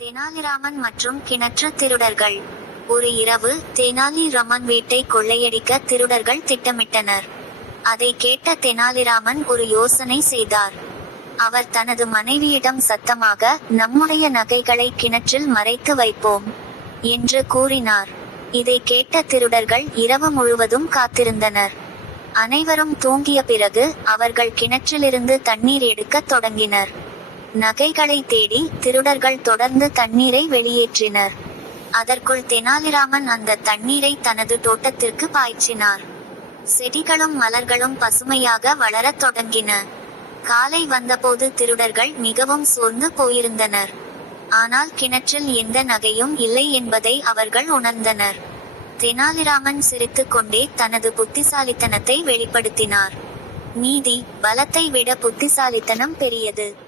தெனாலிராமன் மற்றும் கிணற்று திருடர்கள். ஒரு இரவு தெனாலிராமன் வீட்டை கொள்ளையடிக்க திருடர்கள் திட்டமிட்டனர். அதை கேட்ட தெனாலிராமன் ஒரு யோசனை செய்தார். அவர் தனது மனைவியிடம் சத்தமாக, நம்முடைய நகைகளை கிணற்றில் மறைத்து வைப்போம் என்று கூறினார். இதை கேட்ட திருடர்கள் இரவு முழுவதும் காத்திருந்தனர். அனைவரும் தூங்கிய பிறகு அவர்கள் கிணற்றிலிருந்து தண்ணீர் எடுக்கத் தொடங்கினர். நகைகளை தேடி திருடர்கள் தொடர்ந்து தண்ணீரை வெளியேற்றினர். அதற்குள் தெனாலிராமன் அந்த தண்ணீரை தனது தோட்டத்திற்கு பாய்ச்சினார். செடிகளும் மலர்களும் பசுமையாக வளரத் தொடங்கின. காலை வந்தபோது திருடர்கள் மிகவும் சோர்ந்து போயிருந்தனர். ஆனால் கிணற்றில் எந்த நகையும் இல்லை என்பதை அவர்கள் உணர்ந்தனர். தெனாலிராமன் சிரித்துக்கொண்டே தனது புத்திசாலித்தனத்தை வெளிப்படுத்தினார். நீதி, பலத்தை விட புத்திசாலித்தனம் பெரியது.